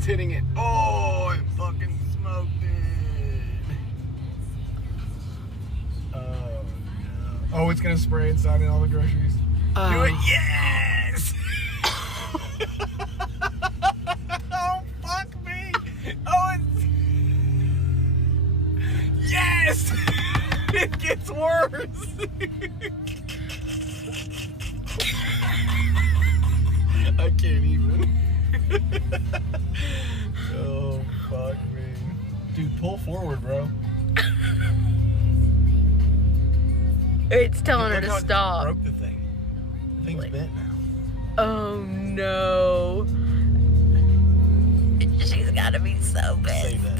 It's hitting it. Oh, it fucking smoked it. Oh, no. Oh, it's gonna spray inside in all the groceries. Do it. Yes! Oh, fuck me. Oh, it's... Yes! It gets worse. I can't even. Oh, fuck me. Dude, pull forward, bro. It's telling her Look to how it stop. broke the thing. The thing's bent now. Oh no. She's gotta be so pissed. Save that.